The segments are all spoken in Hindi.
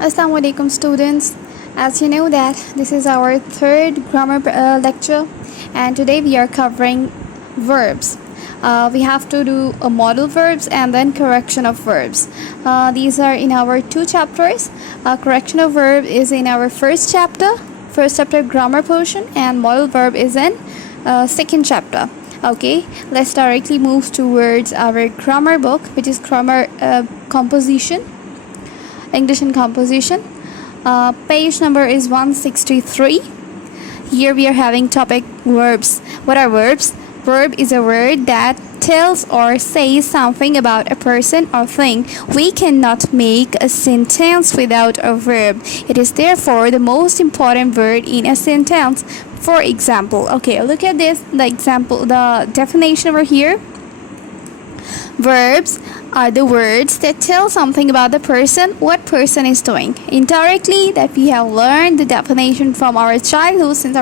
Assalamu alaikum students. As you know that this is our third grammar lecture, and today we are covering verbs. We have to do a model verbs and then correction of verbs. These are in our two chapters. Correction of verb is in our first chapter grammar portion, and model verb is in second chapter. Okay, let's directly move towards our grammar book, which is grammar composition, English and composition. Page number is 163. Here we are having topic verbs. What are verbs? Verb is a word that tells or says something about a person or thing. We cannot make a sentence without a verb. It is therefore the most important word in a sentence. For example, okay, look at this, the definition over here. Verbs are the words that tell something about the person, what person is doing. Indirectly, that we have learned the definition from our childhood,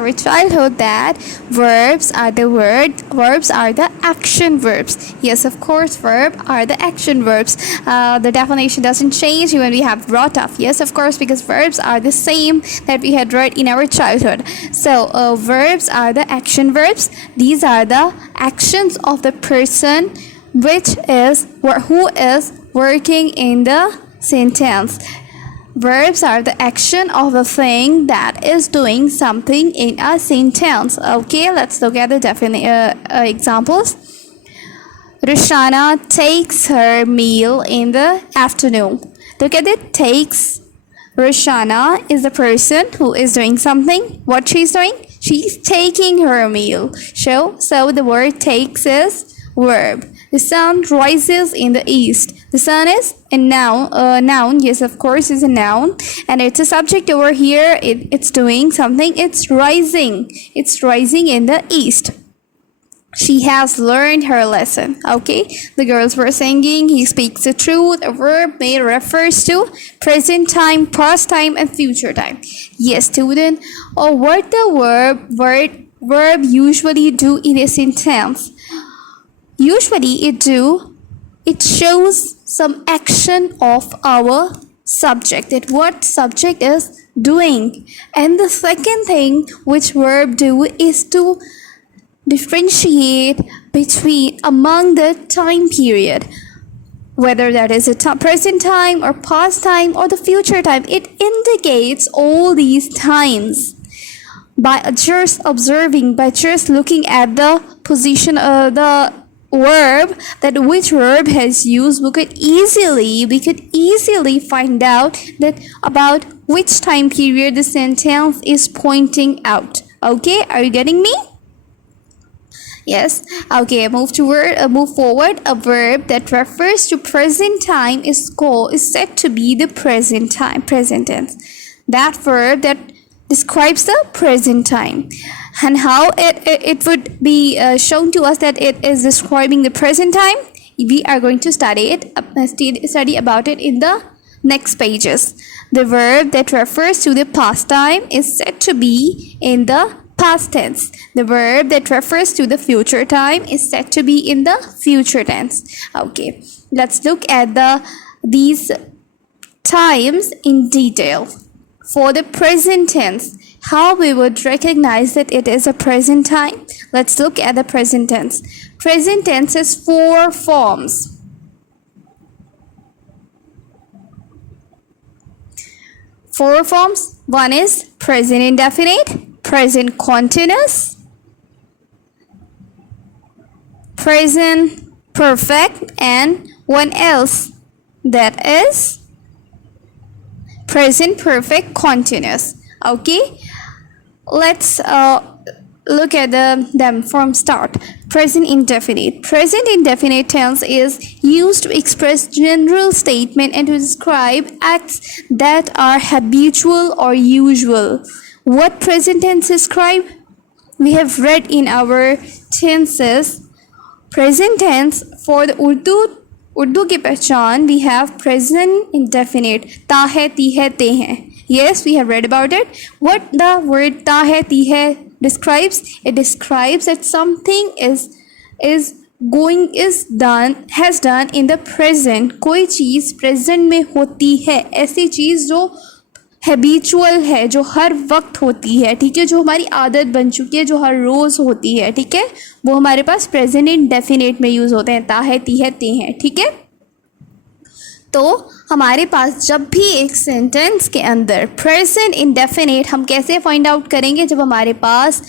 that verbs are the action verbs. Yes, of course, verb are the action verbs. The definition doesn't change when we have brought up. Yes, of course, because verbs are the same that we had read in our childhood. So, verbs are the action verbs. These are the actions of the person who is working in the sentence. Verbs are the action of the thing that is doing something in a sentence. Okay, let's look at the examples. Rushana takes her meal in the afternoon. Look at it. Takes. Rushana is the person who is doing something. What she's doing? She's taking her meal. So the word takes is verb. The sun rises in the east. The sun is a noun. Yes, of course, is a noun. And it's a subject over here. It's doing something. It's rising. It's rising in the east. She has learned her lesson. Okay. The girls were singing. He speaks the truth. A verb may refers to present time, past time, and future time. Yes, student. Or what the verb usually do in a sentence? Usually it shows some action of our subject, that what subject is doing. And the second thing which verb do is to differentiate among the time period, whether that is a present time or past time or the future time. It indicates all these times by just observing, by just looking at the position of the verb, that which verb has used. We could easily find out that about which time period the sentence is pointing out. Okay, are you getting me? Yes. Okay, move forward. A verb that refers to present time is said to be the present tense. That verb that describes the present time. And how it would be shown to us that it is describing the present time, we are going to study about it in the next pages. The verb that refers to the past time is said to be in the past tense. The verb that refers to the future time is said to be in the future tense. Okay, let's look at these times in detail. For the present tense, how we would recognize that it is a present time? Let's look at the present tense. Present tense has 4 forms. One is present indefinite, present continuous, present perfect, and one else, that is present perfect continuous. Okay, let's look at them from start. Present indefinite. Present indefinite tense is used to express general statement and to describe acts that are habitual or usual. What present tense describe? We have read in our tenses. Present tense for the Urdu की पहचान, we have present indefinite. ता है, ती है, ते हैं. Yes, we have read about it. What the word ta hai, ti hai describes? It describes that something is going is done has done in the present, कोई चीज़ प्रेजेंट में होती है, ऐसी चीज़ जो हैबिचुअल है, जो हर वक्त होती है, ठीक है, जो हमारी आदत बन चुकी है, जो हर रोज़ होती है, ठीक है, वो हमारे पास प्रेजेंट इंडेफिनिट में यूज़ होते हैं, ता है, ती है, ते हैं, ठीक है। तो हमारे पास जब भी एक सेंटेंस के अंदर प्रेजेंट इंडेफिनिट, हम कैसे फाइंड आउट करेंगे, जब हमारे पास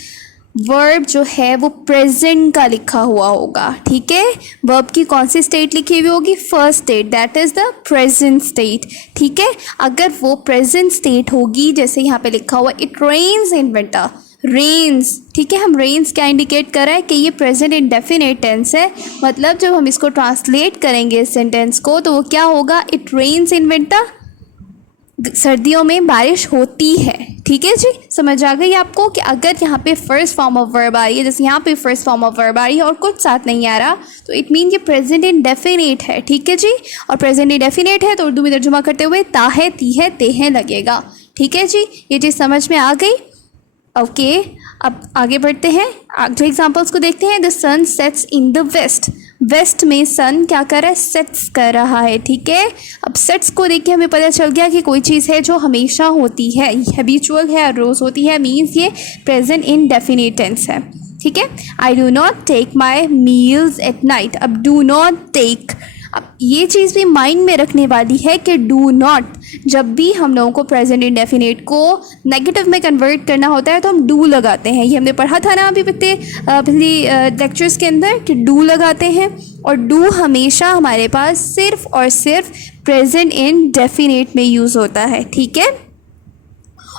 वर्ब जो है वो प्रेजेंट का लिखा हुआ होगा, ठीक है। वर्ब की कौन सी स्टेट लिखी हुई होगी, first state, that is the present state, ठीक है। अगर वो प्रेजेंट स्टेट होगी, जैसे यहाँ पे लिखा हुआ it rains in winter, rains, ठीक है, हम रेन्स क्या इंडिकेट कर रहे हैं कि ये प्रेजेंट इंडेफिनिट टेंस है, मतलब जब हम इसको ट्रांसलेट करेंगे इस सेंटेंस को तो वो क्या होगा, इट रेन्स इन विंटर, सर्दियों में बारिश होती है, ठीक है जी। समझ आ गई आपको कि अगर यहाँ पे फर्स्ट फॉर्म ऑफ वर्ब आ रही है, जैसे यहाँ पे फर्स्ट फॉर्म ऑफ वर्ब आ रही है और कुछ साथ नहीं आ रहा, तो इट मीन ये प्रेजेंट इंडेफिनिट है, ठीक है जी। और प्रेजेंट इंडेफिनिट है तो उर्दू में तर्जुमा करते हुए ता है, ती है, ते हैं लगेगा, ठीक है जी। ये चीज़ समझ में आ गई, ओके। अब आगे बढ़ते हैं, अगले एग्जाम्पल्स को देखते हैं। The sun sets in the west, west में सन क्या कर रहा है, सेट्स कर रहा है, ठीक है। अब सेट्स को देख के हमें पता चल गया कि कोई चीज़ है जो हमेशा होती है, हैबिचुअल है, रोज़ होती है, मीन्स ये प्रेजेंट इंडेफिनिट टेंस है, ठीक है। I do not take my meals at night, अब डू नॉट टेक, अब ये चीज़ भी माइंड में रखने वाली है कि डू नॉट, जब भी हम लोगों को प्रेजेंट इंडेफिनिट को नेगेटिव में कन्वर्ट करना होता है तो हम डू लगाते हैं, ये हमने पढ़ा था ना अभी पिछली लेक्चर्स के अंदर कि डू लगाते हैं, और डू हमेशा हमारे पास सिर्फ और सिर्फ प्रेजेंट इंडेफिनिट में यूज़ होता है, ठीक है।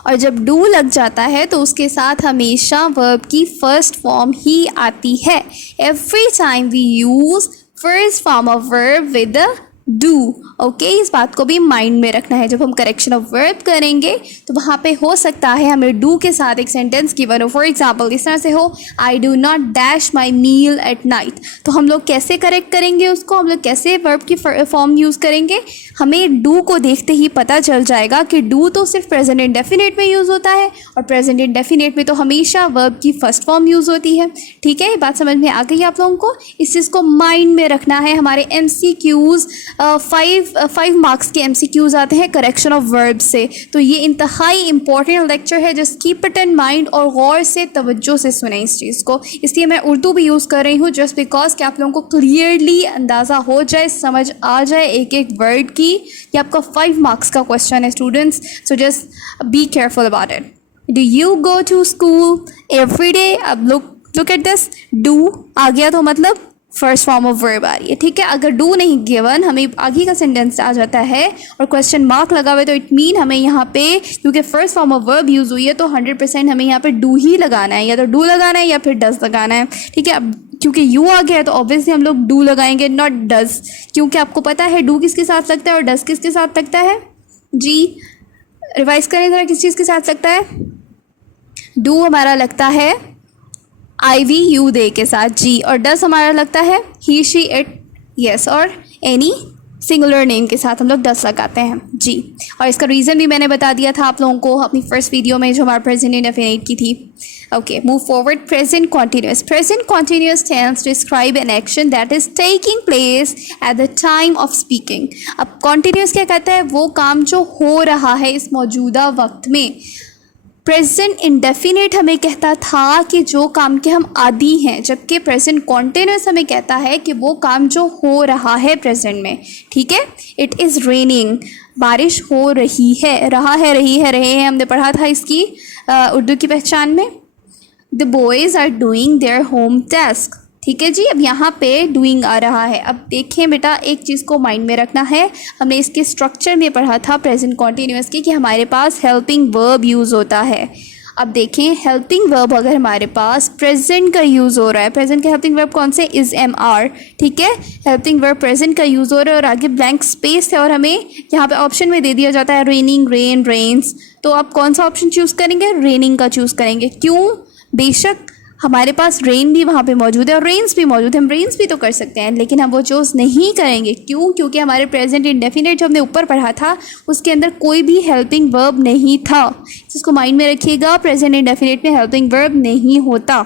और जब डू लग जाता है तो उसके साथ हमेशा वर्ब की फर्स्ट फॉर्म ही आती है, every time we use first form of verb with the do, okay. इस बात को भी माइंड में रखना है, जब हम करेक्शन ऑफ वर्ब करेंगे तो वहाँ पे हो सकता है हमें डू के साथ एक सेंटेंस गिवन हो, फॉर एग्जांपल इस तरह से हो, I do not dash my meal at night, तो हम लोग कैसे करेक्ट करेंगे उसको, हम लोग कैसे वर्ब की फॉर्म यूज़ करेंगे, हमें डू को देखते ही पता चल जाएगा कि डू तो सिर्फ प्रेजेंट इंडेफिनिट में यूज़ होता है, और प्रेजेंट इंडेफिनिट में तो हमेशा वर्ब की फर्स्ट फॉर्म यूज़ होती है, ठीक है। ये बात समझ में आ गई आप लोगों को, इस चीज़ को माइंड में रखना है। हमारे MCQs 5 मार्क्स के MCQs आते हैं करेक्शन ऑफ वर्ब से, तो ये इंतहाई इंपॉर्टेंट लेक्चर है, just keep it in mind और गौर से तवज्जो से सुने इस चीज़ को। इसलिए मैं उर्दू भी यूज़ कर रही हूँ, जस्ट बिकॉज कि आप लोगों को क्लियरली अंदाज़ा हो जाए, समझ आ जाए एक एक वर्ड की। ये आपका 5 मार्क्स का क्वेश्चन है students, so just be careful about it. Do you go to school every day, अब लुक एट दिस, डू आ गया तो मतलब फर्स्ट फॉर्म ऑफ वर्ब आ रही है, ठीक है। अगर डू नहीं गिवन, हमें आगे का सेंटेंस आ जाता है और क्वेश्चन मार्क लगा हुआ है, तो इट मीन हमें यहाँ पे क्योंकि first form of verb use हुई है तो 100% हमें यहाँ पे डू ही लगाना है, या तो डू लगाना है या फिर डज लगाना है, ठीक है। अब क्योंकि यू आ गया है तो ऑब्वियसली हम लोग डू लगाएंगे, नॉट डज, क्योंकि आपको पता है डू किसके साथ लगता है और डज किसके साथ लगता है जी। रिवाइज करें ज़रा, किस चीज़ के साथ लगता है, डू हमारा लगता है IVU दे के साथ जी, और डस हमारा लगता है ही शी इट यस, और एनी सिंगुलर नेम के साथ हम लोग डस लगाते हैं जी। और इसका रीज़न भी मैंने बता दिया था आप लोगों को अपनी फर्स्ट वीडियो में जो हमारा प्रेजेंट इंडेफिनिट की थी, okay. Move forward, present continuous tense describe an action that is taking place at the time of speaking. अब कॉन्टिन्यूस क्या कहता है, वो काम जो हो रहा है इस मौजूदा वक्त में। प्रेजेंट इंडेफिनिट हमें कहता था कि जो काम के हम आदी हैं, जबकि प्रेजेंट कॉन्टिन्यूस हमें कहता है कि वो काम जो हो रहा है प्रेजेंट में, ठीक है। इट इज़ रेनिंग, बारिश हो रही है, रहा है, रही है, रहे हैं, हमने पढ़ा था इसकी उर्दू की पहचान में। The boys are doing their home task, ठीक है जी। अब यहाँ पे डूइंग आ रहा है। अब देखें बेटा, एक चीज़ को माइंड में रखना है, हमने इसके स्ट्रक्चर में पढ़ा था प्रेजेंट कॉन्टिन्यूस की कि हमारे पास हेल्पिंग वर्ब यूज़ होता है। अब देखें, हेल्पिंग वर्ब अगर हमारे पास प्रेजेंट का यूज़ हो रहा है, प्रेजेंट के हेल्पिंग वर्ब कौन से, इज़ MR, ठीक है। हेल्पिंग वर्ब प्रेजेंट का यूज़ हो रहा है और आगे ब्लैंक स्पेस है और हमें यहाँ पे ऑप्शन में दे दिया जाता है रेनिंग, रेन, रेन्स, तो आप कौन सा ऑप्शन चूज़ करेंगे, रेनिंग का चूज़ करेंगे। क्यों, बेशक हमारे पास रेन भी वहाँ पे मौजूद है और रेन्स भी मौजूद है, हम रेन्स भी तो कर सकते हैं, लेकिन हम वो चूज़ नहीं करेंगे। क्यों, क्योंकि हमारे प्रेजेंट इंडेफिनिट जो हमने ऊपर पढ़ा था उसके अंदर कोई भी हेल्पिंग वर्ब नहीं था। जिसको माइंड में रखिएगा, प्रेजेंट इंडेफिनिट में हेल्पिंग वर्ब नहीं होता।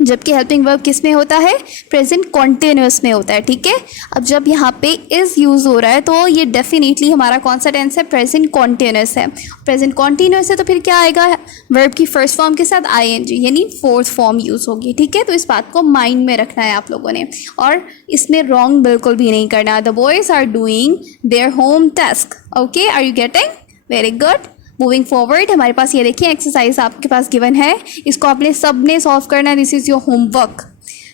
जबकि हेल्पिंग वर्ब किस में होता है, प्रेजेंट कॉन्टिन्यूस में होता है, ठीक है। अब जब यहाँ पे इज़ यूज़ हो रहा है तो ये डेफिनेटली हमारा कौन सा टेंस है, प्रेजेंट कॉन्टिन्यूस है। प्रेजेंट कॉन्टिन्यूस है तो फिर क्या आएगा, वर्ब की फर्स्ट फॉर्म के साथ आईएनजी यानी फोर्थ फॉर्म यूज़ होगी, ठीक है। तो इस बात को माइंड में रखना है आप लोगों ने, और इसमें रॉन्ग बिल्कुल भी नहीं करना। The boys are doing their home task, okay, are you getting, very good. Moving forward, हमारे पास ये देखिए एक्सरसाइज आपके पास गिवन है, इसको आपने सब ने सॉल्व करना है। This is your homework.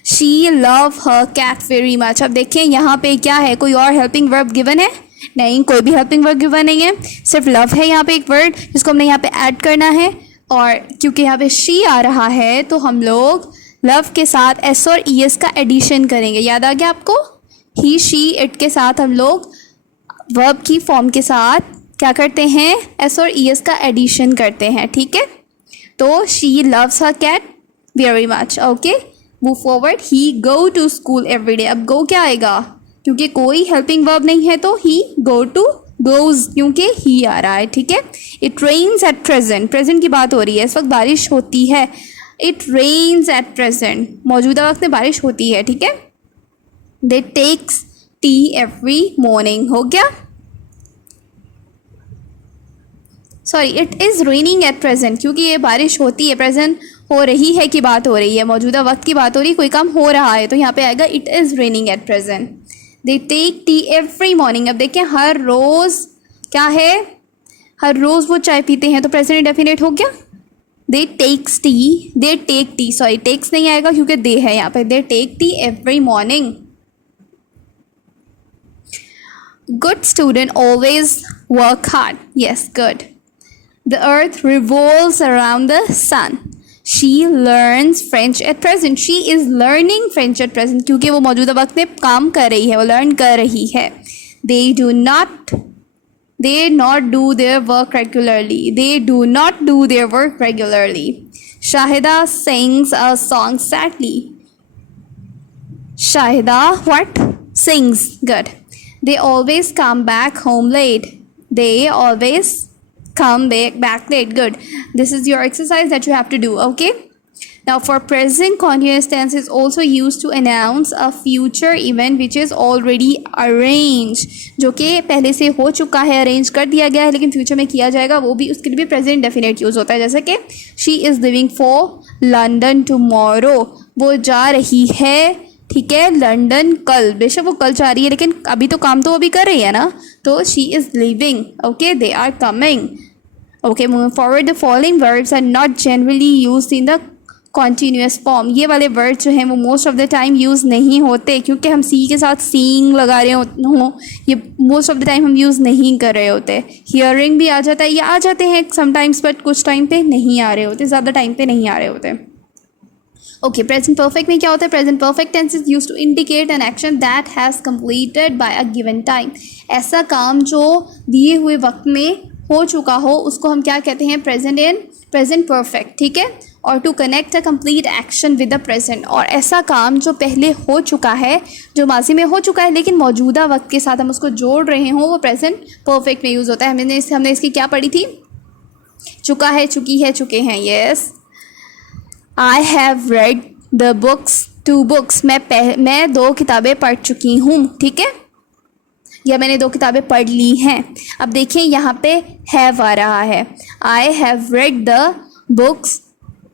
She love her cat very much. अब देखिए यहाँ पे क्या है, कोई और हेल्पिंग वर्ब गिवन है, नहीं, कोई भी हेल्पिंग वर्ब गिवन नहीं है, सिर्फ लव है यहाँ पे एक वर्ड जिसको हमने यहाँ पे ऐड करना है। और क्योंकि यहाँ पे शी आ रहा है तो हम लोग लव के साथ एस और ई एस का एडिशन करेंगे। याद आ गया आपको, ही शी इट के साथ हम लोग वर्ब की फॉर्म के साथ क्या करते हैं, एस और ई एस का एडिशन करते हैं, ठीक है। तो she loves her cat very much, okay. Move forward, he go to school every day. अब गो क्या आएगा, क्योंकि कोई हेल्पिंग वर्ब नहीं है तो ही गो टू गोज, क्योंकि ही आ रहा है, ठीक है। It rains at present, present की बात हो रही है, इस वक्त बारिश होती है। इट रेन्स एट प्रेजेंट, मौजूदा वक्त में बारिश होती है, ठीक है। दे टेक्स टी एवरी मॉर्निंग, हो गया। Sorry, it is raining at present, क्योंकि ये बारिश होती है, प्रेजेंट हो रही है की बात हो रही है, मौजूदा वक्त की बात हो रही है, कोई काम हो रहा है, तो यहाँ पे आएगा it is raining at present. They take tea every morning. अब देखिए हर रोज़ क्या है, हर रोज़ वो चाय पीते हैं, तो प्रेजेंट डेफिनेट हो गया। They takes tea, they take tea, sorry takes नहीं आएगा क्योंकि दे है यहाँ पे। They take tea every morning. Good student always work hard, yes good. The earth revolves around the sun. She learns French at present. She is learning French at present क्योंकि वो मौजूदा वक्त में काम कर रही है, वो लर्न कर रही है। They not do their work regularly. They do not do their work regularly. Shahida sings a song sadly. Shahida what? Sings. Good. They always come back home late. They always come back late. Good. This is your exercise that you have to do, okay. Now for present continuous tense is also used to announce a future event which is already arranged, जो कि पहले से हो चुका है, अरेंज कर दिया गया है लेकिन फ्यूचर में किया जाएगा, वो भी उसके लिए भी प्रेजेंट डेफिनेट यूज़ होता है। जैसे कि she is living for London tomorrow, वो जा रही है, ठीक है, लंदन कल। बेशक वो कल जा रही है लेकिन अभी तो काम तो वो भी कर रही है ना, तो she is living, okay, they are coming, okay. Moving forward, the following verbs are not generally used in the continuous form. ये वाले वर्ड जो हैं वो most of the time use नहीं होते, क्योंकि हम सी के साथ सीइंग लगा रहे हों, ये मोस्ट ऑफ द टाइम हम यूज़ नहीं कर रहे होते। हियरिंग भी आ जाता है, ये आ जाते हैं समटाइम्स, बट कुछ टाइम पे नहीं आ रहे होते, ज़्यादा टाइम पे नहीं आ रहे होते। ओके, प्रेजेंट परफेक्ट में क्या होता है, present perfect tense is used to indicate an action that has completed by a given time. ऐसा काम जो दिए हुए वक्त में हो चुका हो उसको हम क्या कहते हैं, प्रेजेंट परफेक्ट, ठीक है। और to connect a complete action with the present, और ऐसा काम जो पहले हो चुका है, जो माजी में हो चुका है लेकिन मौजूदा वक्त के साथ हम उसको जोड़ रहे हों, वो प्रेजेंट परफेक्ट में यूज़ होता है। हमने इसकी क्या पढ़ी थी, चुका है, चुकी है, चुके हैं, yes. I have read the books, 2 books, मैं 2 किताबें पढ़ चुकी हूँ, ठीक है, या मैंने 2 किताबें पढ़ ली हैं। अब देखिए यहाँ पे हैव आ रहा है, I have read the books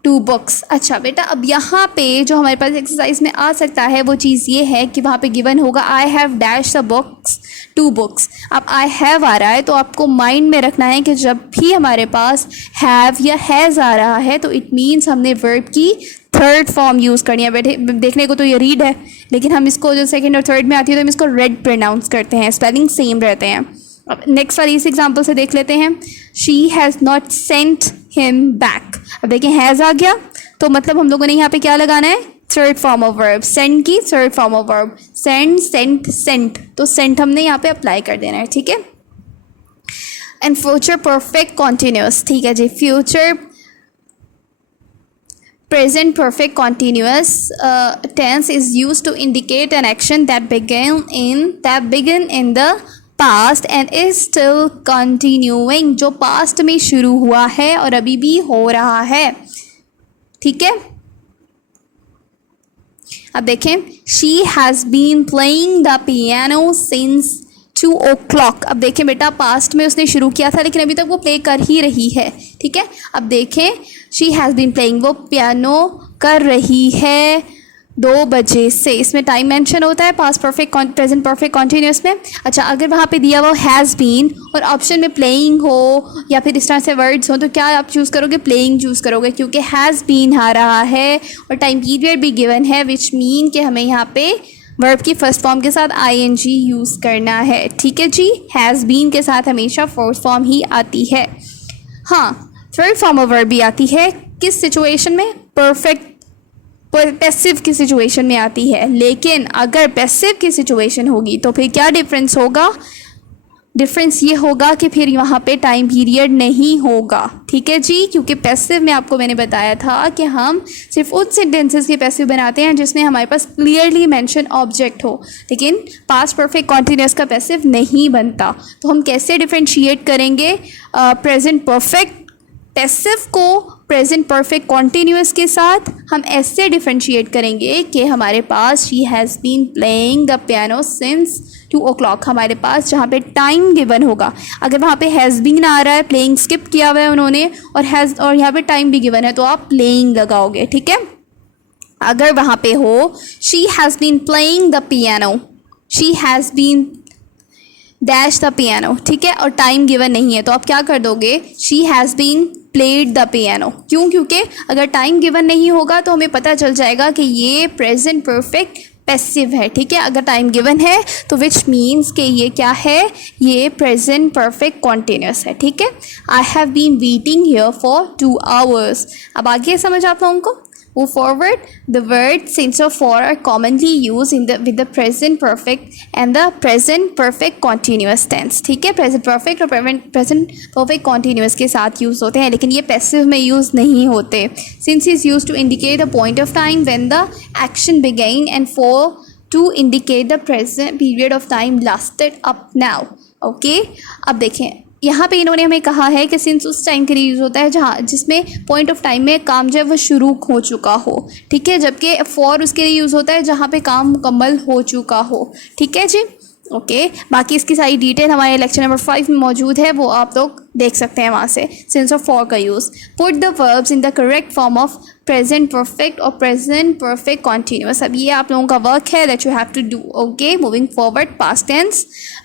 2 books. अच्छा बेटा, अब यहाँ पे जो हमारे पास एक्सरसाइज में आ सकता है वो चीज़ ये है कि वहाँ पे गिवन होगा I have dash the books 2 books. अब आई हैव आ रहा है तो आपको माइंड में रखना है कि जब भी हमारे पास हैव या हैज़ आ रहा है तो इट मीन्स हमने वर्ब की थर्ड फॉर्म यूज़ करनी है। बैठे देखने को तो ये रीड है लेकिन हम इसको जो सेकेंड और थर्ड में आती है तो हम इसको रेड प्रोनाउंस करते हैं, स्पेलिंग सेम रहते हैं। अब नेक्स्ट वाली इस एग्जाम्पल से देख लेते हैं, she has not sent him back. अब देखिए हैज़ आ गया तो मतलब हम लोगों ने यहाँ पे क्या लगाना है, third form of verb, send की third form of verb, send, sent, sent, तो सेंट हमने यहाँ पे अप्लाई कर देना है, ठीक है। एंड फ्यूचर परफेक्ट कॉन्टिन्यूस, ठीक है जी, future present perfect continuous tense is used to indicate an action that began in the past and is still continuing, जो past में शुरू हुआ है और अभी भी हो रहा है, ठीक है। अब देखें, she has been playing the piano since 2 o'clock। अब देखें बेटा, पास्ट में उसने शुरू किया था लेकिन अभी तक वो प्ले कर ही रही है, ठीक है। अब देखें, शी हैज़ बीन प्लेइंग, वो पियानो कर रही है 2 बजे से। इसमें टाइम मेंशन होता है past perfect present perfect continuous में। अच्छा, अगर वहाँ पे दिया हुआ हैज़ बीन और ऑप्शन में प्लेइंग हो या फिर इस तरह से वर्ड्स हो तो क्या आप चूज़ करोगे? प्लेइंग चूज़ करोगे, क्योंकि हैज़ बीन आ रहा है और टाइम पीरियड भी गिवन है, विच मीन कि हमें यहाँ पे वर्ब की फर्स्ट फॉर्म के साथ ing यूज़ करना है, ठीक है जी। हैज़ बीन के साथ हमेशा फोर्थ फॉर्म ही आती है। हाँ, थर्ड फॉर्म ऑफ वर्ब भी आती है, किस सिचुएशन में? परफेक्ट पैसिव की सिचुएशन में आती है। लेकिन अगर पैसिव की सिचुएशन होगी तो फिर क्या डिफरेंस होगा? डिफरेंस ये होगा कि फिर वहाँ पे टाइम पीरियड नहीं होगा, ठीक है जी। क्योंकि पैसिव में आपको मैंने बताया था कि हम सिर्फ उन सेंटेंसेस के पैसिव बनाते हैं जिसमें हमारे पास क्लियरली मेंशन ऑब्जेक्ट हो, लेकिन पास्ट परफेक्ट कॉन्टिन्यूस का पैसिव नहीं बनता। तो हम कैसे डिफरेंशिएट करेंगे प्रेजेंट परफेक्ट पैसिव को प्रेजेंट परफेक्ट कॉन्टिन्यूस के साथ? हम ऐसे डिफरेंशिएट करेंगे कि हमारे पास she has been playing the piano since 2 o'clock, हमारे पास जहाँ पे टाइम गिवन होगा। अगर वहाँ पे हैज़ बीन आ रहा है, प्लेइंग स्किप किया हुआ है उन्होंने, और यहाँ पे टाइम भी गिवन है, तो आप प्लेइंग लगाओगे, ठीक है। अगर वहाँ पे हो she has been playing the piano, she has been dash the piano, ठीक है, और टाइम गिवन नहीं है, तो आप क्या कर दोगे? She has been played the piano. क्यों? क्योंकि अगर टाइम गिवन नहीं होगा तो हमें पता चल जाएगा कि ये प्रेजेंट परफेक्ट पैसिव है, ठीक है। अगर टाइम गिवन है तो विच मीन्स कि ये क्या है? ये प्रेजेंट परफेक्ट कॉन्टिन्यूस है, ठीक है। I have been waiting here for 2 hours। अब आगे समझ आप लोगों को? Move forward. The words since or for are commonly used with the present perfect and the present perfect continuous tense, ठीक है। present perfect और present perfect continuous के साथ यूज़ होते हैं, लेकिन ये passive में यूज़ नहीं होते। Since is used to indicate the point of time when the action began and for to indicate the present period of time lasted up now, okay। अब देखें, यहाँ पे इन्होंने हमें कहा है कि सिंस उस टाइम के लिए यूज़ होता है जहाँ जिसमें पॉइंट ऑफ टाइम में काम जो है वो शुरू हो चुका हो, ठीक है। जबकि फॉर उसके लिए यूज़ होता है जहाँ पे काम मुकम्मल हो चुका हो, ठीक है जी। ओके, बाकी इसकी सारी डिटेल हमारे लेक्चर नंबर 5 में मौजूद है, वो आप लोग देख सकते हैं वहाँ से। सिंस और फॉर का use. Put the verbs in the correct form of present perfect और प्रेजेंट परफेक्ट कॉन्टिन्यूस। अब ये आप लोगों का वर्क है that you have to do. Okay, moving forward, past tense.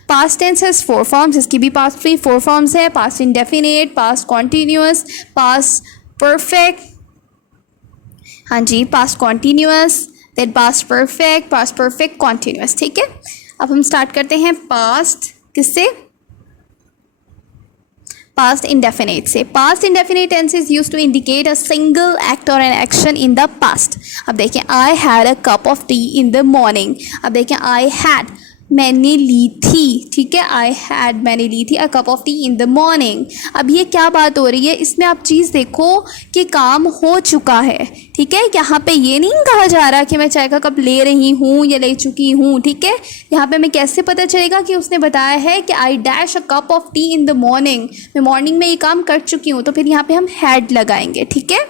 Past tense has 4 forms, इसकी भी पास्ट फ्री 4 फॉर्म्स है। Past indefinite, past continuous, past perfect, हाँ जी, past continuous, then past perfect continuous, ठीक है। अब हम स्टार्ट करते हैं पास्ट किससे? पास्ट इंडेफिनिट से। Past indefinite tense is used to indicate a single act और an action in the past. अब देखें, I had a cup of tea in the morning. अब देखें, आई हैड, मैंने ली थी, ठीक है, आई हैड, मैंने ली थी अ cup of tea in the morning. अब ये क्या बात हो रही है? इसमें आप चीज़ देखो कि काम हो चुका है, ठीक है। यहाँ पे ये नहीं कहा जा रहा कि मैं चाय का कप ले रही हूँ या ले चुकी हूँ, ठीक है। यहाँ पे हमें कैसे पता चलेगा कि उसने बताया है कि I dash a cup of tea in the morning, मैं मॉर्निंग में ये काम कर चुकी हूँ, तो फिर यहाँ पे हम हैड लगाएंगे, ठीक है।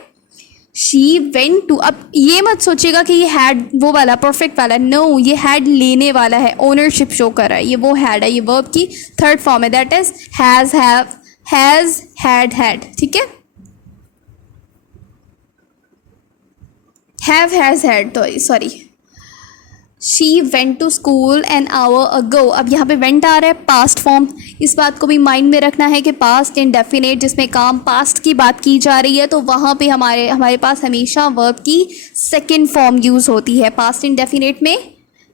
शी वेंट टू, अब ये मत सोचिएगा कि ये हैड वो वाला परफेक्ट वाला, नो, ये हैड लेने वाला है, ओनरशिप शो कर रहा है, ये वो हैड है, ये वर्ब की थर्ड फॉर्म है, that is has, have, has, had, ठीक है। हैव, हैज़, हैड, तो sorry, she went to school an hour ago. अब यहाँ पे वेंट आ रहा है पास्ट फॉर्म, इस बात को भी माइंड में रखना है कि पास्ट इंडेफिनिट जिसमें काम पास्ट की बात की जा रही है तो वहाँ पे हमारे पास हमेशा वर्ब की सेकंड फॉर्म यूज़ होती है। पास्ट इंडेफिनिट में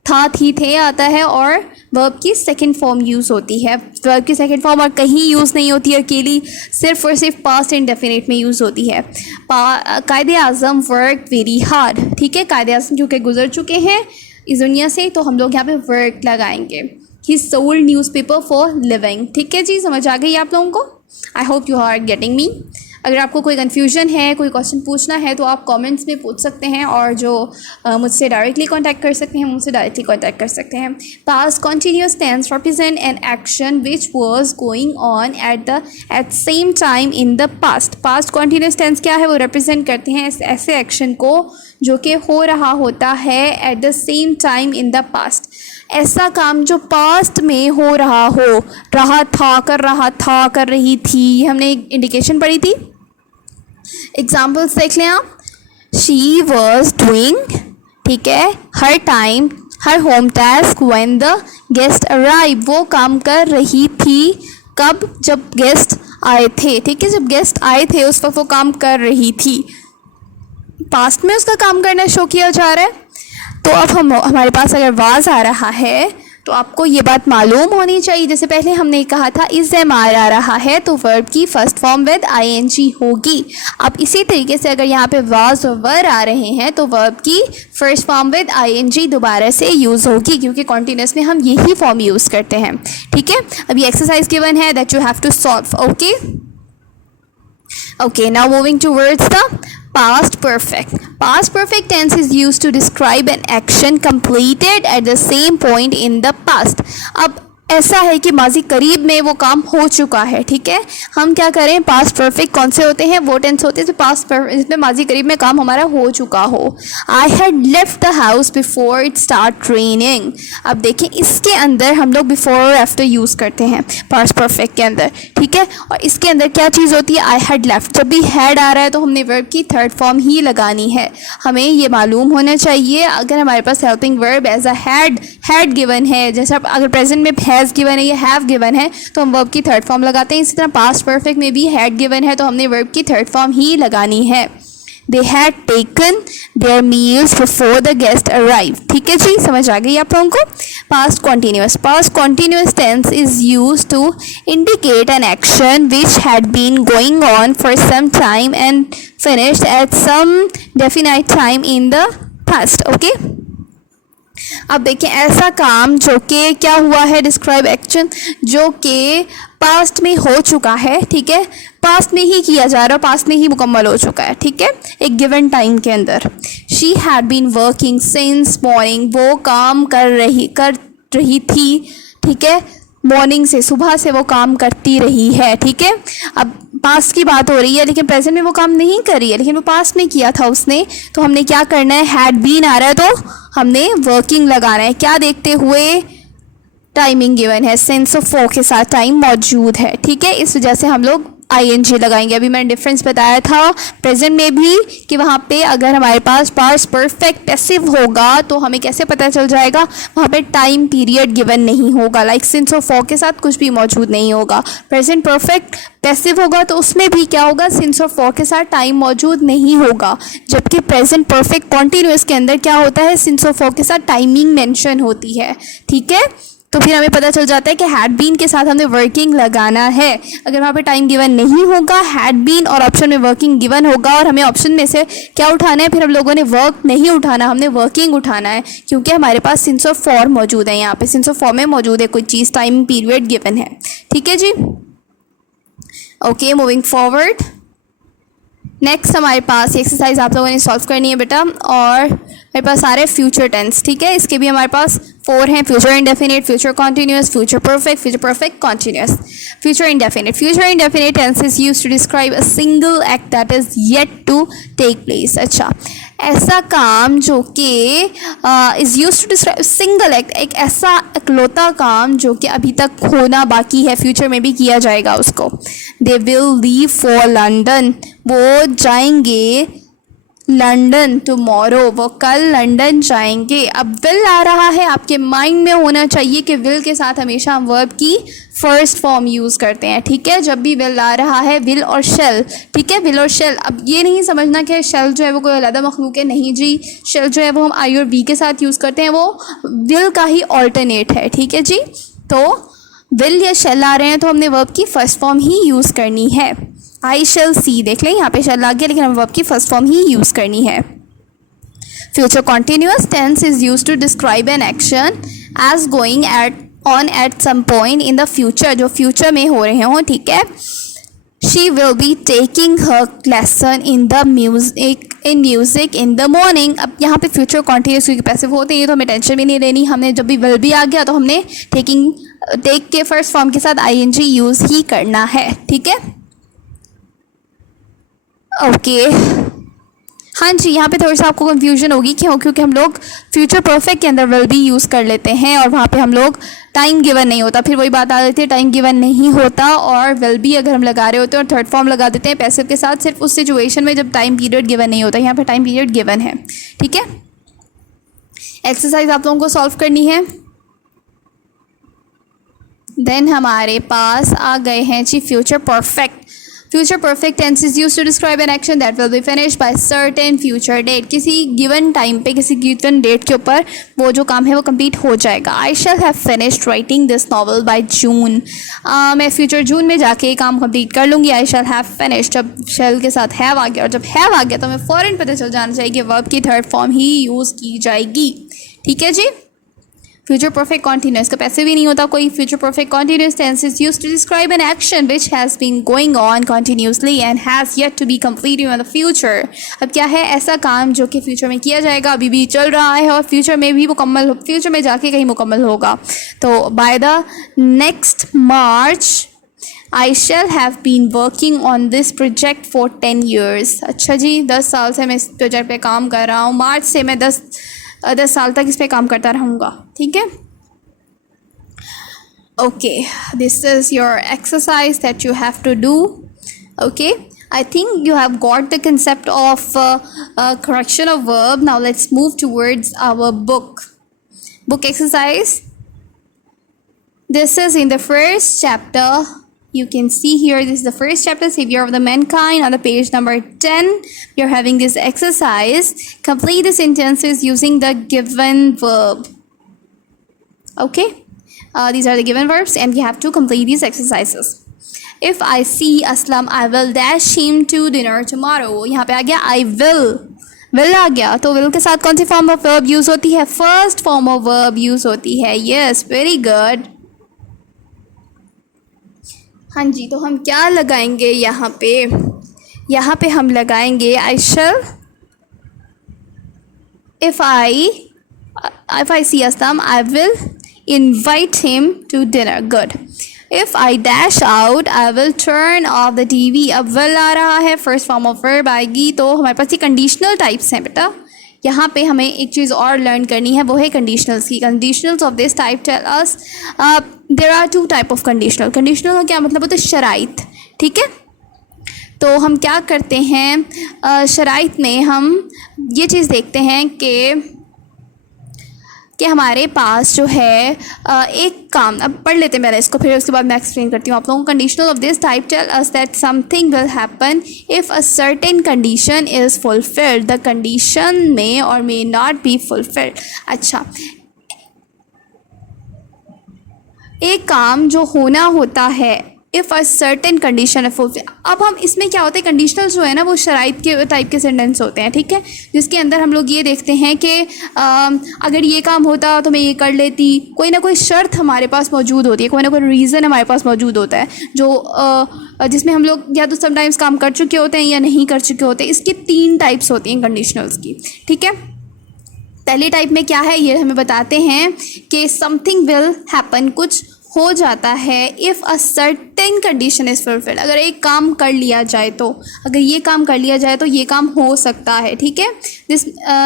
था, थी, थे आता है और वर्ब की सेकंड फॉर्म यूज़ होती है। वर्ब की सेकंड फॉर्म और कहीं यूज़ नहीं होती है, अकेली सिर्फ और सिर्फ पास्ट इंडेफिनिट में यूज़ होती है। कायदे आज़म वर्क वेरी हार्ड, ठीक है, कायदे आज़म चूँकि गुजर चुके हैं इस दुनिया से तो हम लोग यहाँ पे वर्क लगाएंगे। He sold newspaper for living, ठीक है जी, समझ आ गई आप लोगों को? I hope you are getting me. अगर आपको कोई कन्फ्यूजन है, कोई क्वेश्चन पूछना है तो आप कमेंट्स में पूछ सकते हैं, और जो मुझसे डायरेक्टली कांटेक्ट कर सकते हैं मुझसे डायरेक्टली कांटेक्ट कर सकते हैं। Past continuous tense represent an action which was going on at same time in the past. Past continuous tense क्या है, वो रिप्रेजेंट करते हैं ऐसे एक्शन को जो कि हो रहा होता है at the same time in the past. ऐसा काम जो पास्ट में हो रहा था, कर रही थी। हमने एक इंडिकेशन पढ़ी थी, एग्जाम्पल्स देख लें आप। शी वॉज डूइंग, ठीक है, her home task when the guest arrive. वो काम कर रही थी कब, जब गेस्ट आए थे, ठीक है, जब गेस्ट आए थे उस वक्त वो काम कर रही थी। पास्ट में उसका काम करना शो किया जा रहा है। तो अब हमारे पास अगर वाज आ रहा है तो आपको ये बात मालूम होनी चाहिए, जैसे पहले हमने कहा था इज एम आर आ रहा है तो वर्ब की फर्स्ट फॉर्म विद आईएनजी होगी। अब इसी तरीके से अगर यहाँ पे वाज और वर आ रहे हैं तो वर्ब की फर्स्ट फॉर्म विद आईएनजी दोबारा से यूज़ होगी, क्योंकि कॉन्टिन्यूस में हम यही फॉर्म यूज़ करते हैं, ठीक है। अब ये एक्सरसाइज गिवन है that you have to solve. Okay, now moving towards the past perfect. Past perfect tense is used to describe an action completed at the same point in the past. अब ऐसा है कि माजी करीब में वो काम हो चुका है, ठीक है। हम क्या करें, पास्ट परफेक्ट कौन से होते हैं, वो टेंस होते हैं जो पास्ट परफेक्ट इसमें माजी करीब में काम हमारा हो चुका हो। I had left the house before it start raining. अब देखें इसके अंदर हम लोग बिफोर और आफ्टर यूज़ करते हैं पास्ट परफेक्ट के अंदर, ठीक है। और इसके अंदर क्या चीज़ होती है, आई हैड लेफ्ट। जब भी हैड आ रहा है तो हमने वर्ब की थर्ड फॉर्म ही लगानी है। हमें ये मालूम होना चाहिए अगर हमारे पास helping verb as a had given है, जैसे अगर प्रेजेंट में हैज़ गिवन है या हैव गिवन है तो हम वर्ब की थर्ड फॉर्म लगाते हैं। इसी तरह पास्ट परफेक्ट में भी हैड गिवन है तो हमने वर्ब की थर्ड फॉर्म ही लगानी है। They had taken their meals before the guest arrived. ठीक है जी, समझ आ गई आप लोगों को। Past continuous tense is used to indicate an action which had been going on for some time and finished at some definite time in the past. Okay. अब देखिए ऐसा काम जो कि क्या हुआ है, डिस्क्राइब एक्शन जो कि पास्ट में हो चुका है, ठीक है, पास्ट में ही किया जा रहा है, पास्ट में ही मुकम्मल हो चुका है, ठीक है, एक गिवन टाइम के अंदर। She had been working since morning, वो काम कर रही थी, ठीक है, मॉर्निंग से, सुबह से वो काम करती रही है, ठीक है। अब पास्ट की बात हो रही है लेकिन प्रेजेंट में वो काम नहीं कर रही है, लेकिन वो पास्ट में किया था उसने, तो हमने क्या करना है, हैड बीन आ रहा है तो हमने वर्किंग लगाना है। क्या देखते हुए, टाइमिंग गिवन है, सेंस ऑफ वो के साथ टाइम मौजूद है, ठीक है, इस वजह से हम लोग आईएनजी लगाएंगे। अभी मैंने डिफरेंस बताया था प्रेजेंट में भी कि वहाँ पे अगर हमारे पास पास्ट परफेक्ट पैसिव होगा तो हमें कैसे पता चल जाएगा, वहाँ पे टाइम पीरियड गिवन नहीं होगा, लाइक सिंस ऑफ फॉर के साथ कुछ भी मौजूद नहीं होगा। प्रेजेंट परफेक्ट पैसिव होगा तो उसमें भी क्या होगा, सिंस ऑफ फॉर के साथ टाइम मौजूद नहीं होगा, जबकि प्रेजेंट परफेक्ट कॉन्टिन्यूअस के अंदर क्या होता है, सिंस ऑफ फॉर के साथ टाइमिंग मेंशन होती है, ठीक है। तो फिर हमें पता चल जाता है कि हैड बीन के साथ हमने वर्किंग लगाना है। अगर वहाँ पे टाइम गिवन नहीं होगा, हैड बीन और ऑप्शन में वर्किंग गिवन होगा और हमें ऑप्शन में से क्या उठाना है, फिर हम लोगों ने वर्क नहीं उठाना, हमने वर्किंग उठाना है, क्योंकि हमारे पास सिंस ऑफ फॉर मौजूद है, यहाँ पे सिंस ऑफ फॉर में मौजूद है कोई चीज़, टाइम पीरियड गिवन है, ठीक है जी। ओके, मूविंग फॉरवर्ड, नेक्स्ट हमारे पास एक्सरसाइज आप लोगों ने सॉल्व करनी है बेटा, और हमारे पास सारे फ्यूचर टेंस, ठीक है, इसके भी हमारे पास 4 हैं, future indefinite, future continuous, future perfect continuous. Future indefinite tense is used to describe a single act that is yet to take place. अच्छा, ऐसा काम जो कि is used to describe single act, एक ऐसा इकलौता काम जो कि अभी तक होना बाकी है, फ्यूचर में भी किया जाएगा उसको। They will leave for London, वो जाएंगे लंदन टुमारो, वो कल लंदन जाएंगे। अब विल आ रहा है, आपके माइंड में होना चाहिए कि विल के साथ हमेशा हम वर्ब की फर्स्ट फॉर्म यूज़ करते हैं, ठीक है, जब भी विल आ रहा है, विल और शेल, ठीक है, विल और शेल। अब ये नहीं समझना कि शेल जो है वो कोई अलग मखलूक है, नहीं जी, शेल जो है वो हम आई और बी के साथ यूज़ करते हैं, वो विल का ही ऑल्टरनेट है, ठीक है जी। तो विल या शेल आ रहे हैं तो हमने वर्ब की फर्स्ट फॉर्म ही यूज़ करनी है। आई शेल सी, देख लें यहाँ पे शेल आ गया, लेकिन हम वर्ब की फर्स्ट फॉर्म ही यूज़ करनी है। Future continuous tense is used to describe an action as going at some point in the future, जो फ्यूचर में हो रहे हों, ठीक है। She will be taking her lesson in the music in the morning. अब यहाँ पे फ्यूचर कॉन्टिन्यूस क्योंकि पैसिव होते हैं तो हमें टेंशन भी नहीं लेनी। हमने जब भी विल बी आ गया तो हमने टेक के फर्स्ट फॉर्म के साथ आईएनजी यूज़ ही करना है, ठीक है। ओके हाँ जी, यहाँ पे थोड़ा सा आपको कंफ्यूजन होगी क्यों, क्योंकि हम लोग फ्यूचर परफेक्ट के अंदर विल बी यूज़ कर लेते हैं और वहाँ पे हम लोग टाइम गिवन नहीं होता। फिर वही बात आ जाती है, टाइम गिवन नहीं होता और विल बी अगर हम लगा रहे होते हैं और थर्ड फॉर्म लगा देते हैं पैसिव के साथ सिर्फ उस सिचुएशन में जब टाइम पीरियड गिवन नहीं होता। यहाँ पे टाइम पीरियड गिवन है, ठीक है। एक्सरसाइज आप लोगों को सॉल्व करनी है। देन हमारे पास आ गए हैं जी future perfect. Future perfect tense is used to describe an action that will be finished by certain future date. किसी गिवन टाइम पे किसी गिवन डेट के ऊपर वो जो काम है वो कंप्लीट हो जाएगा। I shall have finished writing this novel by June. मैं फ्यूचर जून में जाके ये काम कंप्लीट कर लूँगी। आई शैल हैव फिनिश्ड, जब शैल के साथ हैव आ गया और जब हैव आ गया तो हमें फ़ौरन पता चल जाना चाहिए कि वर्ब की थर्ड फॉर्म ही यूज़ की जाएगी, ठीक है जी। फ्यूचर परफेक्ट कॉन्टिन्यूस का पैसिव भी नहीं होता कोई। Future perfect continuous tense is used to describe an action which has been going on continuously and has yet to be completed in the future. अब क्या है, ऐसा काम जो कि फ्यूचर में किया जाएगा, अभी भी चल रहा है और फ्यूचर में भी मुकम्मल, फ्यूचर में जाके कहीं मुकम्मल होगा। तो by the next March I shall have been working on this project for 10 years। अच्छा जी, 10 साल से मैं इस प्रोजेक्ट पे काम कर रहा हूँ। मार्च से मैं 10 साल तक इस पे काम करता रहूँगा, ठीक है। Okay, this is your exercise that you have to do. Okay, I think you have got the concept of correction of verb. Now let's move towards our book exercise. This is in the first chapter. You can see here, this is the first chapter, Savior of the Mankind. On the page number 10, we are having this exercise. Complete the sentences using the given verb. Okay, these are the given verbs and we have to complete these exercises. If I see Aslam, I will dash him to dinner tomorrow. यहाँ पे आ गया I will आ गया, तो will के साथ कौन सी form of verb use होती है? First form of verb use होती है। Yes, very good. हाँ जी, तो हम क्या लगाएंगे यहाँ पे? यहाँ पे हम लगाएंगे I shall, if I see Aslam, I will invite him to dinner. Good. If I dash out, I will turn off the TV. अब will आ रहा है, फर्स्ट फॉर्म ऑफ वर्ब आएगी, तो हमारे पास ये कंडीशनल टाइप्स हैं बेटा। यहाँ पे हमें एक चीज़ और लर्न करनी है, वो है कंडीशनल्स की। Conditionals of this type tell us there are 2 type of conditional. Conditional का क्या मतलब होता है? शराइत, ठीक है। तो हम क्या करते हैं, शराइत में हम ये चीज़ देखते हैं कि हमारे पास जो है एक काम, अब पढ़ लेते हैं पहले इसको, फिर उसके बाद मैं एक्सप्लेन करती हूँ आप लोगों को। Conditional of this type tell us that something will happen if a certain condition is fulfilled. The condition may और मे नॉट बी फुलफिल्ड। अच्छा, एक काम जो होना होता है, इफ़ अ सर्टेन कंडीशन है फुलफिल। अब हम इसमें क्या होता है, कंडीशनल जो है ना वो शराइत के टाइप के सेंटेंस होते हैं, ठीक है, जिसके अंदर हम लोग ये देखते हैं कि अगर ये काम होता तो मैं ये कर लेती। कोई ना कोई शर्त हमारे पास मौजूद होती है, कोई ना कोई रीज़न हमारे पास मौजूद होता है जो जिसमें हम लोग या तो समटाइम्स काम कर चुके होते हैं या नहीं कर चुके होते। इसकी 3 टाइप्स होती हैं कंडीशनल्स की, ठीक है। पहली टाइप में क्या है, ये हमें बताते हैं कि समथिंग विल हैपन, कुछ हो जाता है, if a certain condition is fulfilled. अगर एक काम कर लिया जाए तो, अगर ये काम कर लिया जाए तो ये काम हो सकता है, ठीक है।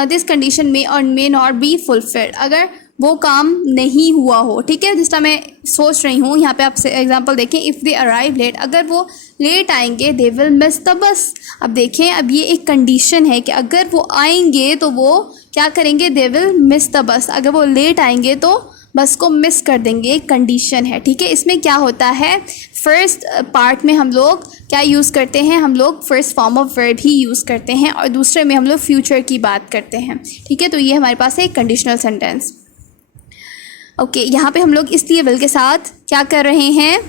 दिस कंडीशन में और मे नॉट बी फुलफिल्ड, अगर वो काम नहीं हुआ हो, ठीक है। जिस तरह मैं सोच रही हूँ, यहाँ पे आप एग्जांपल देखें, इफ़ दे अराइव लेट, अगर वो लेट आएंगे they will miss the bus. अब देखें, अब ये एक कंडीशन है कि अगर वो आएंगे तो वो क्या करेंगे, they will miss the bus. अगर वो लेट आएंगे तो बस को मिस कर देंगे, एक कंडीशन है, ठीक है। इसमें क्या होता है, फर्स्ट पार्ट में हम लोग क्या यूज़ करते हैं, हम लोग first form of verb he use करते हैं और दूसरे में हम लोग फ्यूचर की बात करते हैं, ठीक है। तो ये हमारे पास है एक कंडीशनल सेंटेंस। ओके, यहाँ पे हम लोग इसलिए विल के साथ क्या कर रहे हैं,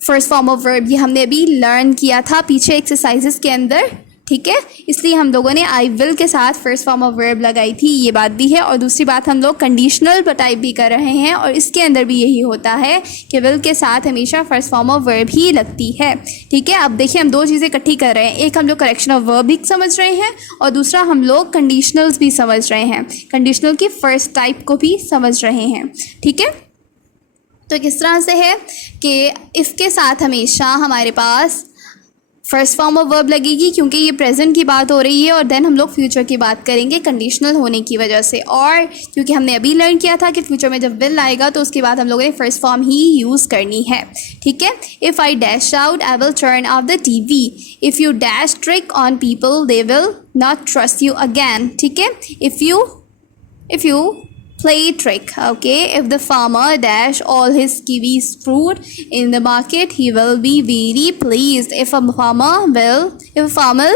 फर्स्ट फॉर्म ऑफ वर्ब। ये हमने अभी लर्न किया था पीछे एक्सरसाइजेस के अंदर, ठीक है, इसलिए हम लोगों ने आई विल के साथ फर्स्ट फॉर्म ऑफ वर्ब लगाई थी, ये बात भी है। और दूसरी बात, हम लोग कंडीशनल टाइप भी कर रहे हैं और इसके अंदर भी यही होता है कि विल के साथ हमेशा फर्स्ट फॉर्म ऑफ वर्ब ही लगती है। ठीक है, अब देखिए हम दो चीज़ें इकट्ठी कर रहे हैं, एक हम लोग करेक्शन ऑफ वर्ब भी समझ रहे हैं और दूसरा हम लोग कंडीशनल्स भी समझ रहे हैं, कंडीशनल की फर्स्ट टाइप को भी समझ रहे हैं। ठीक है, तो किस तरह से है कि इफ़ के साथ हमेशा हमारे पास फर्स्ट फॉर्म ऑफ वर्ब लगेगी क्योंकि ये प्रेजेंट की बात हो रही है, और देन हम लोग फ्यूचर की बात करेंगे कंडीशनल होने की वजह से। और क्योंकि हमने अभी लर्न किया था कि फ्यूचर में जब विल आएगा तो उसके बाद हम लोगों ने फर्स्ट फॉर्म ही यूज़ करनी है। ठीक है, if I dash out I will turn off the TV, if you dash trick on people they will not trust you again. ठीक है, if you play trick, okay, if the farmer dash all his kiwis fruit in the market he will be very pleased, if a farmer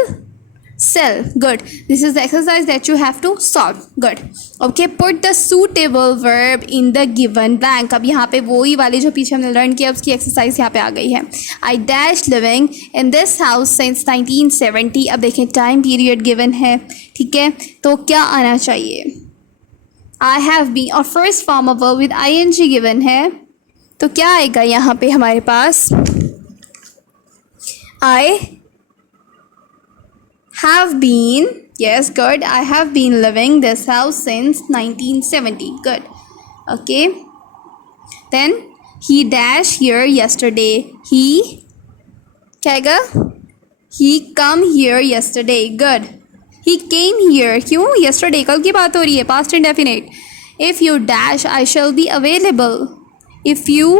sell, good, this is the exercise that you have to solve, good, okay, put the suitable verb in the given blank। अब यहाँ पे वही वाली जो पीछे हमने लर्न किया उसकी एक्सरसाइज यहाँ पे आ गई है। I dash living in this house since 1970, अब देखें टाइम पीरियड गिवन है, ठीक है, तो क्या आना चाहिए, I have been और first form of verb with ing given है, तो क्या आएगा यहाँ पे हमारे पास, I have been, yes, good, I have been living this house since 1970, good, okay, then he dash here yesterday, he क्या आएगा, he come here yesterday, good, he came here, क्यों, yesterday कल की बात हो रही है, past indefinite, if you dash I shall be available, if you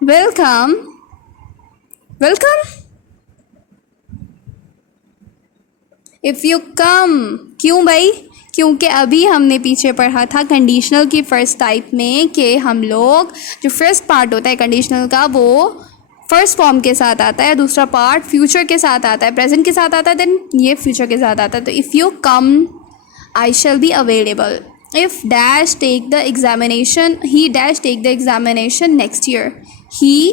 will come, if you come, क्यों भाई, क्योंकि अभी हमने पीछे पढ़ा था कंडीशनल की फर्स्ट टाइप में कि हम लोग जो फर्स्ट पार्ट होता है कंडीशनल का वो फर्स्ट फॉर्म के साथ आता है, दूसरा पार्ट फ्यूचर के साथ आता है, प्रेजेंट के साथ आता है, देन ये फ्यूचर के साथ आता है। तो if you come I shall be available, if dash take the examination he dash take the examination next year, he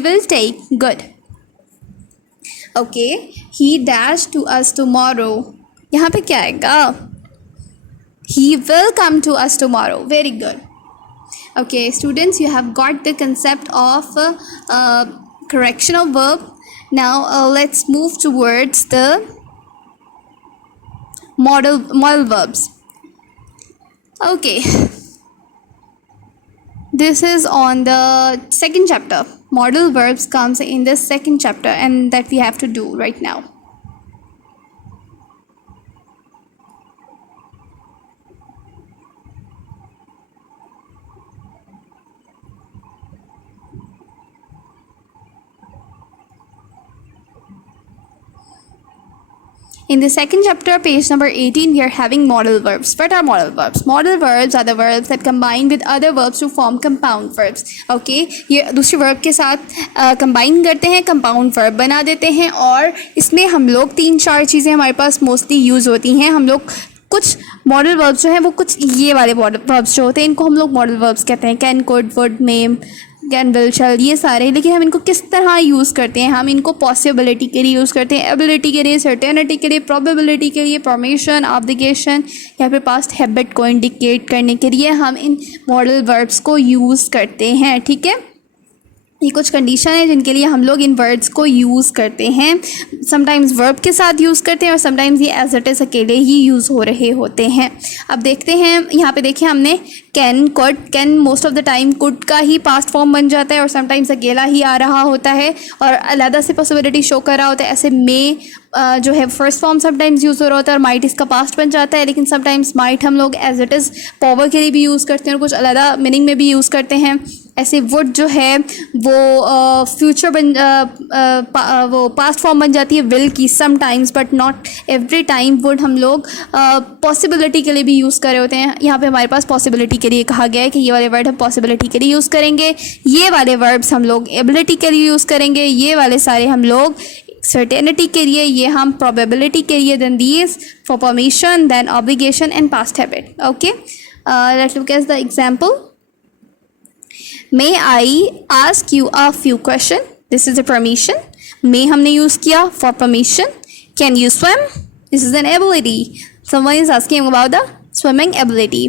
will take, good, okay, he dash to us tomorrow, यहाँ पे क्या आएगा, he will come to us tomorrow, very good. Okay, students, you have got the concept of correction of verb. Now let's move towards the model verbs. Okay, this is on the second chapter. Model verbs comes in the second chapter and that we have to do right now. In the second chapter, page number 18, we are having model verbs. What are model verbs? Model verbs are the verbs that combine with other verbs to form compound verbs. Okay, ये दूसरे verb के साथ combine करते हैं, compound verb बना देते हैं और इसमें हम लोग 3-4 चीज़ें हमारे पास mostly use होती हैं। हम लोग कुछ मॉडल वर्ब्स जो हैं वो कुछ ये वाले मॉडल वर्ब्स जो होते हैं इनको हम लोग मॉडल वर्ब्स कहते हैं, can, could, would, may, can, will, shall, ये सारे। लेकिन हम इनको किस तरह यूज़ करते हैं, हम इनको पॉसिबिलिटी के लिए यूज़ करते हैं, एबिलिटी के लिए, सर्टेनिटी के लिए, प्रोबेबिलिटी के लिए, परमिशन, ऑब्लिगेशन या फिर पास्ट हैबिट को इंडिकेट करने के लिए हम इन मॉडल वर्ब्स को यूज़ करते हैं। ठीक है, ये कुछ कंडीशन है जिनके लिए हम लोग इन वर्ड्स को यूज़ करते हैं। समटाइम्स वर्ब के साथ यूज़ करते हैं और समटाइम्स ये एज इट इज़ अकेले ही यूज़ हो रहे होते हैं। अब देखते हैं, यहाँ पे देखिए हमने can, could, can most of the time could का ही पास्ट फॉर्म बन जाता है और समटाइम्स अकेला ही आ रहा होता है और अलग से पॉसिबिलिटी शो कर रहा होता है। ऐसे मे जो है फर्स्ट फॉर्म समटाइम्स यूज़ हो रहा होता है और माइट इसका पास्ट बन जाता है। लेकिन समटाइम्स माइट हम लोग एज इट इज़ पावर के लिए भी यूज़ करते हैं और कुछ अलग मीनिंग में भी यूज़ करते हैं। ऐसे वुड जो है वो फ्यूचर वो पास्ट फॉर्म बन जाती है विल की sometimes, but not every time. Would हम लोग पॉसिबिलिटी के लिए भी यूज़ कर रहे होते हैं। यहाँ पे हमारे पास पॉसिबिलिटी के लिए कहा गया है कि ये वाले वर्ड हम पॉसिबिलिटी के लिए यूज़ करेंगे, ये वाले वर्ब्स हम लोग एबिलिटी के लिए यूज़ करेंगे, ये वाले सारे हम लोग सर्टेनिटी के लिए, ये हम प्रोबेबिलिटी के लिए, then these for permission, then obligation and past habit. Okay, let's look at the example. May I ask you a few questions? This is a permission. May हमने यूज किया for permission. Can you swim, this is an ability. Someone is asking about the swimming ability.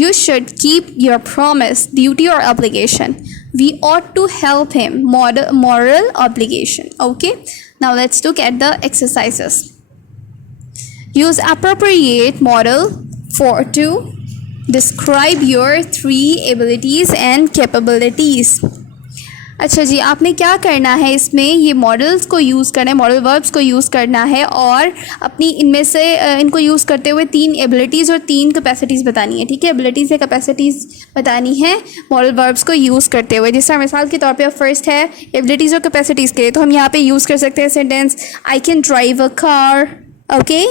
You should keep your promise, duty or obligation. We ought to help him, moral obligation. Okay, now let's look at the exercises. Use appropriate model for to describe your three abilities and capabilities. अच्छा जी, आपने क्या करना है इसमें, ये मॉडल्स को यूज़ करना है, मॉडल वर्ब्स को यूज़ करना है और अपनी इनमें से इनको यूज़ करते हुए 3 एबिलिटीज़ और 3 कैपेसिटीज़ बतानी है. ठीक है, एबिलिटीज़ या कैपेसिटीज़ बतानी है मॉडल वर्ब्स को यूज़ करते हुए. जिस तरह मिसाल के तौर पे फर्स्ट है एबिलिटीज़ और कैपेसिटीज़ के लिए, तो हम यहाँ पे यूज़ कर सकते हैं sentence I can drive a car. Okay,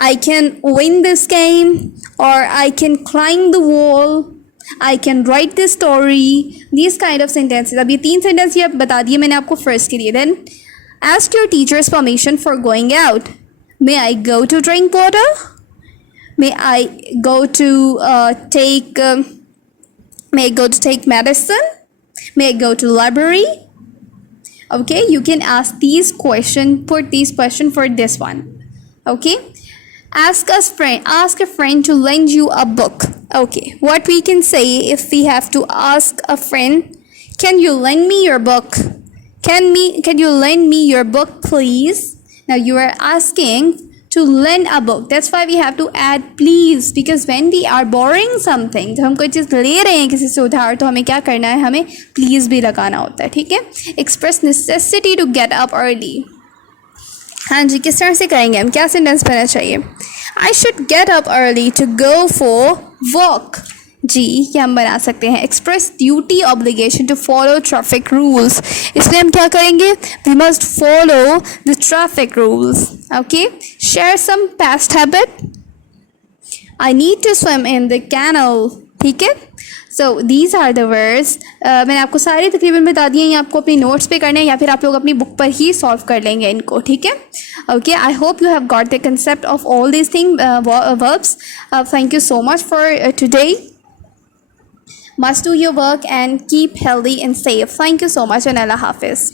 I can win this game और I can climb the wall. I can write this story. These kind of sentences. अब ये 3 सेंटेंस ये बता दिए मैंने आपको फर्स्ट के लिए. Then ask your teacher's permission for going out. May I go to drink water? May I go to take medicine? May I go to library? Okay, you can ask these questions. Put these questions for this one. Okay. Ask a friend to lend you a book. Okay, what we can say if we have to ask a friend, can you lend me your book? Can you lend me your book, please? Now you are asking to lend a book. That's why we have to add please, because when we are borrowing something, जब हम कोई चीज़ ले रहे हैं किसी से उधार, तो हमें क्या करना है, हमें please भी लगाना होता है. ठीक है. Express necessity to get up early. हाँ जी, किस तरह से करेंगे हम, क्या सेंटेंस बनना चाहिए. I should get up early to go for walk. जी, ये हम बना सकते हैं. Express duty obligation to follow traffic rules. इसलिए हम क्या करेंगे, we must follow the traffic rules. Okay. Share some past habit. I need to swim in the canal. ठीक है. So these are the words. मैंने आपको सारे तकरीबन बता दिए, ये आपको अपनी नोट्स पे करने हैं या फिर आप लोग अपनी बुक पर ही सॉल्व कर लेंगे इनको. ठीक है. Okay, I hope you have got the concept of all this thing verbs. Thank you so much for today. Must do your work and keep healthy and safe. Thank you so much and अल्लाह हाफिज़.